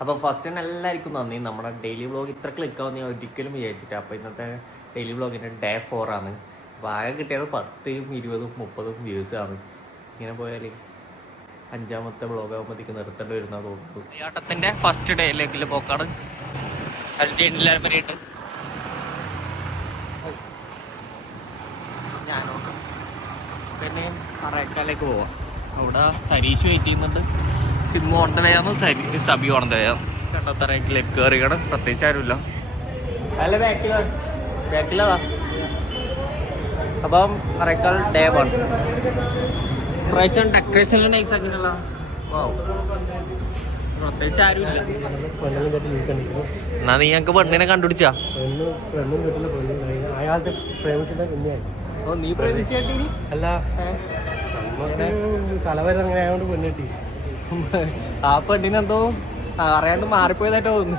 അപ്പോൾ ഫസ്റ്റ് തന്നെ എല്ലാവർക്കും നന്ദി. നമ്മുടെ ഡെയിലി വ്ളോഗ് ഇത്ര ക്ലിക്കാവുന്ന ഞാൻ ഒരിക്കലും വിചാരിച്ചിട്ട്. അപ്പോൾ ഇന്നത്തെ ഡെയിലി വ്ളോഗിൻ്റെ ഡേ 4 ആണ്. അപ്പോൾ ആകെ കിട്ടിയത് 10, 20, 30 വ്യൂസാണ്. ഇങ്ങനെ പോയാൽ 5ാമത്തെ വ്ളോഗ് ആകുമ്പോഴത്തേക്ക് നിർത്തേണ്ടി വരുന്ന തോന്നുന്നു. യാട്ടത്തിൻ്റെ ഫസ്റ്റ് ഡേയിലേക്കുള്ള പോക്കാണ്. ഞാനോട്ട് പിന്നെ അറേക്കാലേക്ക് പോവാം. അവിടെ സരീഷ് വെയിറ്റ് ചെയ്യുന്നുണ്ട്. സിമ്മ് ഓണന്തവയാന്ന്, സബി ഓണന്തവയാന്ന്. കണ്ടത്തറേക്കിലേക്ക് കയറിയാണ്. പ്രത്യേകിച്ച് ആരുമില്ല. അല്ല ബാക്കിലതാ. അപ്പം അറേക്കാൽ ഡേ 1 പ്രാവശ്യം ഡെക്കറേഷനിൽ നൈസ് ആക്കിയിട്ടുള്ള പ്രത്യേകിച്ച് ആരുമില്ല. എന്നാ നീ ഞങ്ങൾക്ക് പെണ്ണിനെ കണ്ടുപിടിച്ചാ? നീ പ്രേമിച്ചേട്ടി അല്ല തലവരങ്ങനെ ആയതുകൊണ്ട് പെണ്ണിട്ടി. ആ പെണ്ണിനെന്തോ അറിയാണ്ട് മാറിപ്പോയതായിട്ട് തോന്നുന്നു.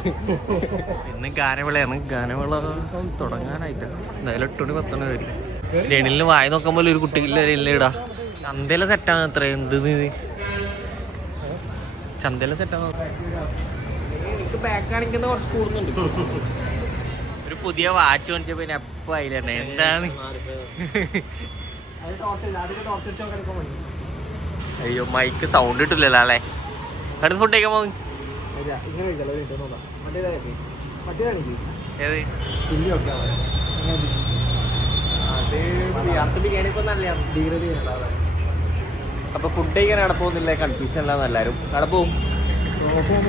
ഇന്ന് ഗാനവിളയാണ്. ഗാനവിള തുടങ്ങാനായിട്ട് എന്തായാലും 8 മണി 10 മണി വരും. രണിലിന് വായി നോക്കുമ്പോൾ ഒരു കുട്ടിയില്ല ഇടാ. ചന്തയിലെ സെറ്റാണ് അത്ര. എന്ത് ചന്തയിലെ സെറ്റാണ്. എനിക്ക് ബാക്ക് കാണിക്കുന്ന കുറച്ച് കൂടുന്നുണ്ട്. ഒരു പുതിയ വാച്ച് മേടിച്ച പിന്നെ എപ്പോ ആയില്ലേ എന്താണ്. അയ്യോ മൈക്ക് സൗണ്ട് കിട്ടില്ലല്ലോ അല്ലേ. അടുത്ത് ഫുഡ് കഴിക്കാൻ പോകുന്നു. അപ്പൊ ഫുഡ് കഴിക്കാൻ അവിടെ പോകുന്നില്ല. കൺഫ്യൂഷൻ അല്ലാന്ന് എല്ലാരും അവിടെ പോകും.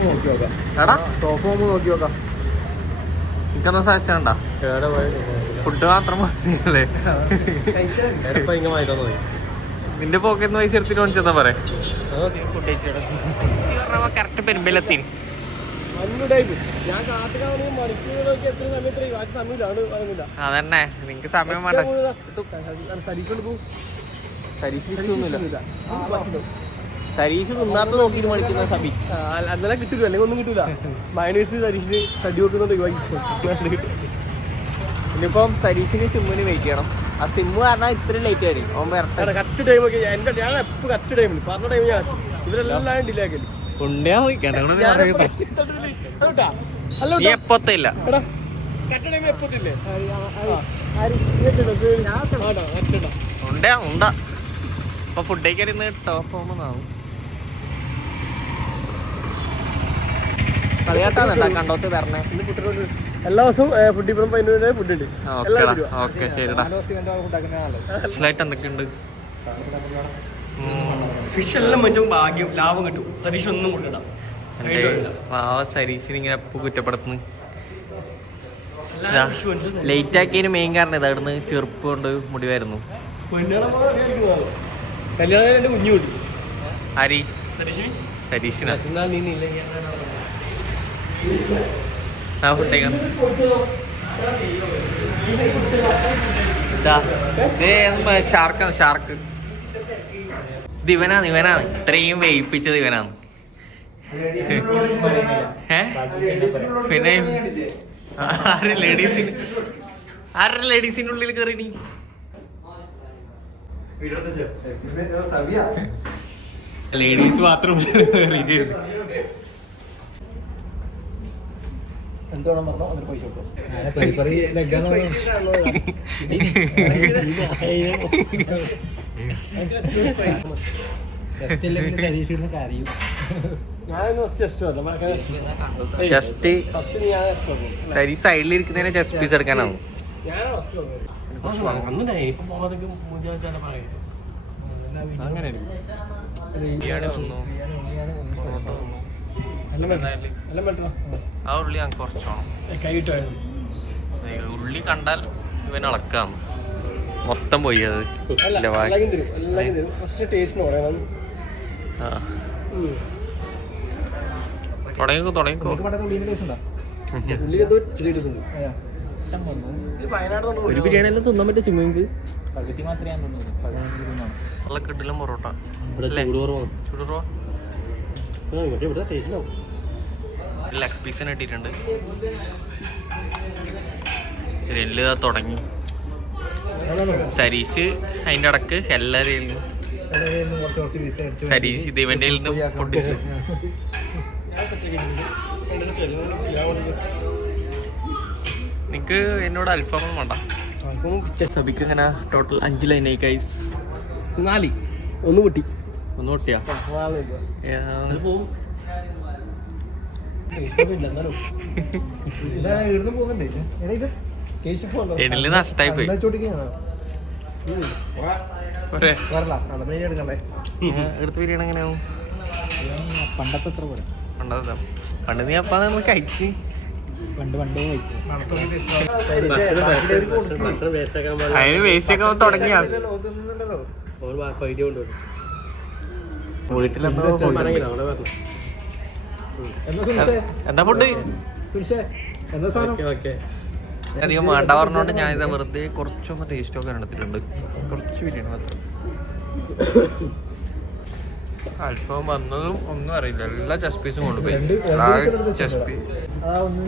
നോക്കി നോക്കാം. എനിക്കൊന്നും സജഷൻ ഉണ്ടോ? ഫുഡ് മാത്രം മതിയല്ലേ? നിന്റെ പോക്കറ്റ് പൈസ എടുത്തിട്ട് മേടിച്ചെന്നാ പറയാ. ഫുഡ് കഴിച്ചോടാ. കറക്റ്റ് പെരുമ്പലെത്തി. അതന്നെ നിങ്ങക്ക് സമയം വേണ്ട. സരീഷ് തിന്നാത്ത നോക്കിട്ട് മണിക്കുന്ന സബി അന്നലെ കിട്ടൂല. അല്ലെങ്കിൽ ഒന്നും കിട്ടൂല. മയണീസ് സരീഷിന് സദ്യ വെക്കുന്നത്. ഇനിയിപ്പം സരീഷിന് സിമ്മിന് വെയിറ്റ് ചെയ്യണം. ആ സിമ്മ് പറഞ്ഞാൽ ഇത്ര ലേറ്റ് ആയിരിക്കും. അവൻ വരട്ടെ. കറക്റ്റ് ടൈം ഒക്കെ ഞാൻ എപ്പോൾ കറക്റ്റ് ടൈമിൽ പറഞ്ഞ ടൈം ഞാൻ ഇവരെല്ലാം ഡിലേ ആക്കി. എപ്പത്തില്ല ഉണ്ടാ. അപ്പൊ ഫുഡ് കഴിക്കാൻ ഇന്ന് ടോപ്പ് ഹോമെന്നാവും. കളിയാട്ടാന്നല്ല കണ്ടോത്ത് വരണേ. എല്ലാ ദിവസവും ഫുഡ് ഇപ്പം ഫുഡ് ഉണ്ട്. ഓക്കെ ശരിടാ. സ്പെഷ്യലായിട്ട് എന്തൊക്കെയുണ്ട്? ഫിഷ് എല്ലാം വെച്ചും ഭാഗ്യം ലാഭം കിട്ടും. സരീഷ് ഒന്നും കൊണ്ടിടാം. സരീഷിന് ഇങ്ങനെ എപ്പോ കുറ്റപ്പെടുത്തുന്നു. ലേറ്റ് ആക്കിയതിന് മെയിൻ കാരണം ഇതാ. ഇവിടുന്ന് ചെറുപ്പ് കൊണ്ട് മുടിവായിരുന്നു. കല്യാണം കുഞ്ഞു കിട്ടി. ആരി? സരീഷിനാ. ഷാർക്കാണ് ഷാർക്ക്. ഇവനാണ് ഇത്രയും വേയിപ്പിച്ചത് ഇവനാണ്. പിന്നെ ആരുടെ ലേഡീസിന്റെ ഉള്ളിൽ കയറി? ലേഡീസ് മാത്രം എന്തോണം പറഞ്ഞോ അതിന് പൈസ സരി സൈഡിലിരിക്കുന്നതിനെ ജസ്റ്റ് പീസ് എടുക്കാനാണ്. അങ്ങനെ ആ ഉള്ളി ഞാൻ കുറച്ചോണം. ഉള്ളി കണ്ടാൽ ഇവൻ അളക്കാം. മൊത്തം പോയി അത്. തുടങ്ങിക്കോ. ഒരു ബിരിയാണി എല്ലാം തിന്നാൻ പറ്റും. സിമ്മിക്ക് പകുതി മാത്രമേ ഞാൻ നല്ല കിട്ടില്ല. പൊറോട്ട ലെഗ് പീസിന് ഇട്ടിട്ടുണ്ട്. ഗ്രില്ല് തുടങ്ങി. സരീഷ് അതിൻ്റെ ഇടക്ക് എല്ലാവരെയും സരീഷ് ഇവൻ്റെ പൊട്ടിച്ചു. നിനക്ക് എന്നോട് അൽഫാമൊന്നും വേണ്ട. സബിക്ക് ഇങ്ങനെ ടോട്ടൽ 5 ലൈനായി ഗൈസ്. 4 1 പൊട്ടി. ഒന്ന് പൊട്ടിയാ എടില് നഷ്ടായി പോയി. എടുത്ത് പിരിയണ എങ്ങനെയാവും? പണ്ടത്തെ എത്ര പോലെ പണ്ട് നീ അപ്പാ നമ്മൾ കഴിച്ച് പണ്ടേ കഴിച്ചു. അതിന് വേസ്റ്റ് ഒക്കെ തുടങ്ങിയാ വീട്ടിലെന്തോ എന്താ ഫുഡ് അധികം വേണ്ട പറഞ്ഞോണ്ട് ഞാൻ ഇതാ വെറുതെ കുറച്ചൊന്ന് ടേസ്റ്റ് ഒക്കെ എടുത്തിട്ടുണ്ട്. കുറച്ച് ബിരിയാണി മാത്രം. അൽഫാം വന്നതും ഒന്നും അറിയില്ല. എല്ലാ ചെസ്റ്റ് പീസും കൊണ്ടുപോയി. ചെസ്റ്റ് പീസ്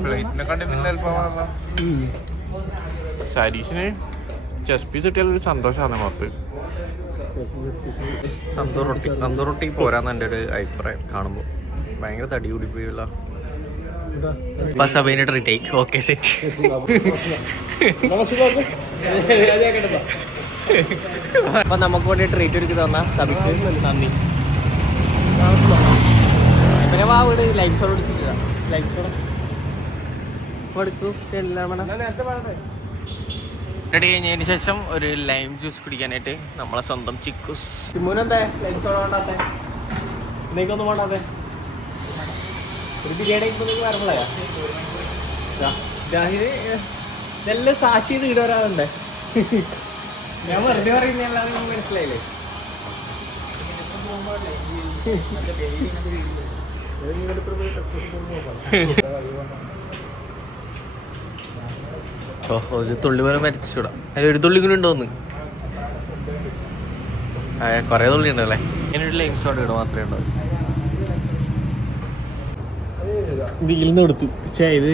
പ്ലേറ്റിനെ കണ്ടി പിന്നെ അൽഫാമാണല്ലോ. സരീഷിന് ചെസ്റ്റ് പീസ് കിട്ടിയാലൊരു സന്തോഷമാണ് മൊത്ത്. തന്തൂർ റൊട്ടി പോരാന്ന് എൻ്റെ ഒരു അഭിപ്രായം കാണുമ്പോൾ. ഭയങ്കര തടി കൂടി പോയില്ല. Okay set. അപ്പൊ നമുക്ക് വേണ്ടി ട്രീറ്റ് ഒരുക്കി തന്ന സബിക്ക് നന്ദി. പിന്നെ വാ വീട് ലൈഫ് ഷോ അടിച്ചിട്ടില്ല. ലൈഫ് ഷോ റെഡി കഴിഞ്ഞതിന് ശേഷം ഒരു ലൈം ജ്യൂസ് കുടിക്കാനായിട്ട് നമ്മളെ സ്വന്തം ചിക്കൂസ്. ചിമ്മൂനെന്താ ലൈം ഷോ വേണ്ടാത്ത? നിനക്കൊന്നും വേണ്ടാത്ത? ഒരു ബിരിയാണി വരുമ്പോഴാ ഇതെല്ലാം സാക്ഷി ചെയ്ത് ഇടവരാറുണ്ടേ. ഞാൻ വെറുതെ പറയുന്ന എല്ലാവരും മനസ്സിലായില്ലേ? ഒരു തുള്ളി പോലെ മരിച്ചൂടാ. അതിൽ ഒരു തുള്ളി കൂടി ഉണ്ടോന്ന്? കൊറേ തുള്ളി ഉണ്ടല്ലേ. ഇങ്ങനൊരു ലൈം സോഡ ഇട മാത്രമേ ഉണ്ടാവും. ഇതിൽന്ന് കൊടുത്തു. പക്ഷേ ഇത്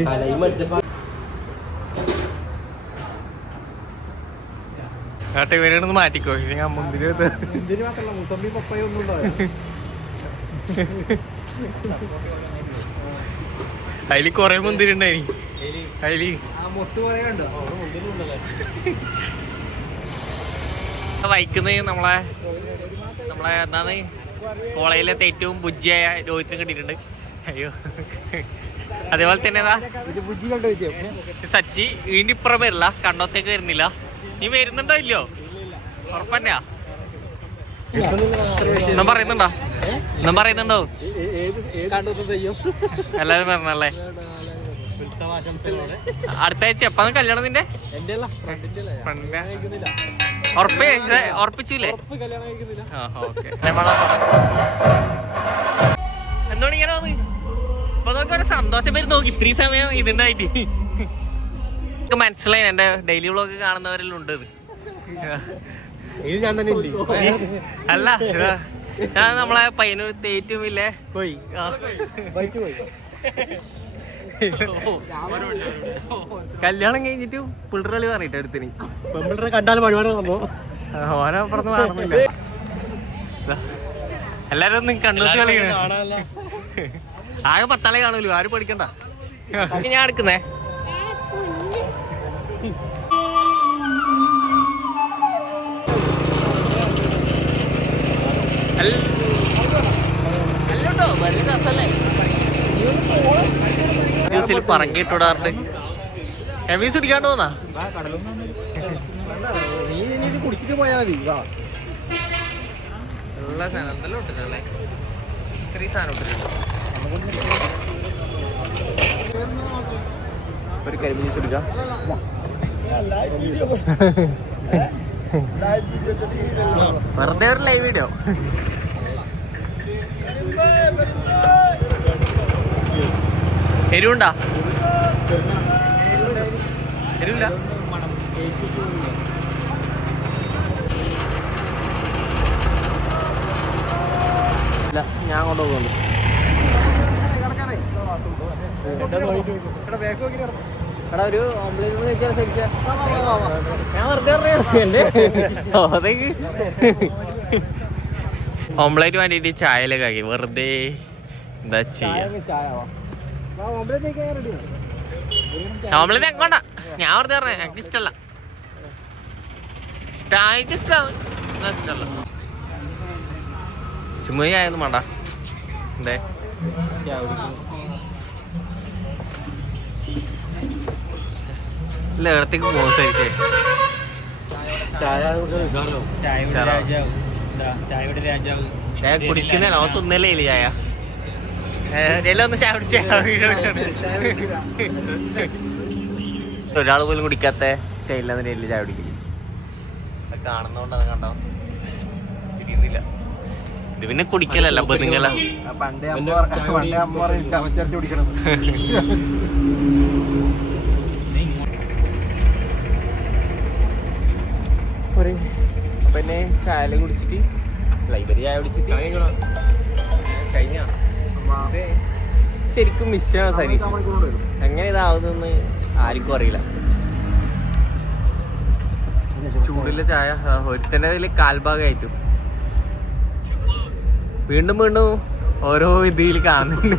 കേട്ടെ ഇവരൊന്ന് മാറ്റിക്കോ. ഞാൻ മുന്തിരി അതില് കൊറേ മുന്തിരി ഉണ്ടായി. അതില് വൈക്കുന്നത് നമ്മളെ എന്താണ് കോളേജിലത്തെ ഏറ്റവും ബുജ്ജിയായ രോഹിത്തിന് കിട്ടിയിട്ടുണ്ട്. അയ്യോ അതേപോലെ തന്നെ സച്ചി വീണ്ടും ഇപ്പുറം വരില്ല. കണ്ടോത്തേക്ക് വരുന്നില്ല. നീ വരുന്നുണ്ടോ ഇല്ലയോ? ഉറപ്പന്നെയാ? ഒന്നും പറയുന്നുണ്ടോ? എല്ലാരും പറഞ്ഞല്ലേ? അടുത്ത ആഴ്ച എപ്പാന്ന് കല്യാണം നിന്റെ? ഉറപ്പിച്ചില്ലേ? എന്താണ് ഇങ്ങനെ ഇപ്പൊ നോക്കി ഒരു സന്തോഷം വരും. നോക്കി ഇത്രയും സമയം ഇതുണ്ടായിട്ട് മനസ്സിലായി. എന്റെ ഡെയിലി വ്ളോഗ് കാണുന്നവരെല്ലാം ഉണ്ട്. അല്ല ഞാൻ നമ്മളെ പയ്യന്നൂർ ഏറ്റവും വലിയ കല്യാണം കഴിഞ്ഞിട്ട് പിള്ളേരളി പറഞ്ഞിട്ട് അടുത്തിന് കണ്ടാലും വഴിപാട് ഓനപ്പുറത്ത് കാണുന്നില്ല. എല്ലാരും ഒന്നും കണ്ണൂർ കളി ആകെ 10 ആളെ കാണൂല്ലോ. ആരും പഠിക്കണ്ട. ഞാൻ എടുക്കുന്നേ. അല്ലോട്ടോ വലിയ രസല്ലേ? ജ്യൂസിൽ പറങ്കിട്ടോടാറുണ്ട്. എമീസ് കുടിക്കാണ്ട് പോന്നാ? കുടിച്ചിട്ട് പോയാൽ മതി. എല്ലാ സാധനം എന്തെല്ലാം ഇട്ടിട്ടല്ലേ? ഇത്രയും സാധനം ഇട്ടിട്ടുണ്ടോ? ഒരു കരിമീൻ ജ്യൂസ് എടുക്കാം. വെറുതെ ഒരു ലൈവ് വീഡിയോ. എരിവുണ്ടാ? എരിവില്ല. ഞാൻ കൊണ്ടുപോകുന്നു. എടാ ഒരു ഓംപ്ലേറ്റ് കഴിച്ചാൽ ശരിക്കും ഞാൻ വെറുതെ ഓംപ്ലേറ്റ് വേണ്ടിയിട്ട് ചായയിലൊക്കെ ആക്കി വെറുതെ എന്താ ചെയ്യാ ഓംലെറ്റ് റെഡി ഓംലെറ്റ് എങ്ങോട്ടാ ഞാൻ വെറുതെ പറഞ്ഞ എനിക്ക് ഇഷ്ടല്ല ഇഷ്ടമല്ല ചുമരി ആയൊന്നും വേണ്ട എന്തേ ഇല്ല ഇടത്തേക്ക് പോകും സരിച്ചേ ചായ കുടിക്കുന്നല്ലോ അവൻ തിന്നല്ലേ ഇല്ല ചായ എല്ലാം ഒന്ന് ചായ കുടിച്ച ഒരാൾ പോലും കുടിക്കാത്ത സ്റ്റൈലിൽ ഇല്ല ചായ കുടിക്കില്ല കാണുന്നോണ്ട് അത് കണ്ടോ തിരിയുന്നില്ല ഇത് പിന്നെ കുടിക്കലല്ല ബന്ധുങ്ങള പണ്ടേ അമ്മ ചമച്ചരച്ച് കുടിക്കണം പിന്നെ ചായ കുടിച്ചിട്ട് ലൈബ്രറി ചായ കുടിച്ചിട്ട് കഴിഞ്ഞ ശരിക്കും മിസ്സാണ് സരീഷ് എങ്ങനെ ഇതാവുന്നെന്ന് ആർക്കും അറിയില്ല ചൂടിലെ ചായ ഒരുത്തന്റെ കയ്യില് കാൽഭാഗമായിട്ടും വീണ്ടും വീണ്ടും ഓരോ ഇതിൽ കാണുന്നുണ്ട്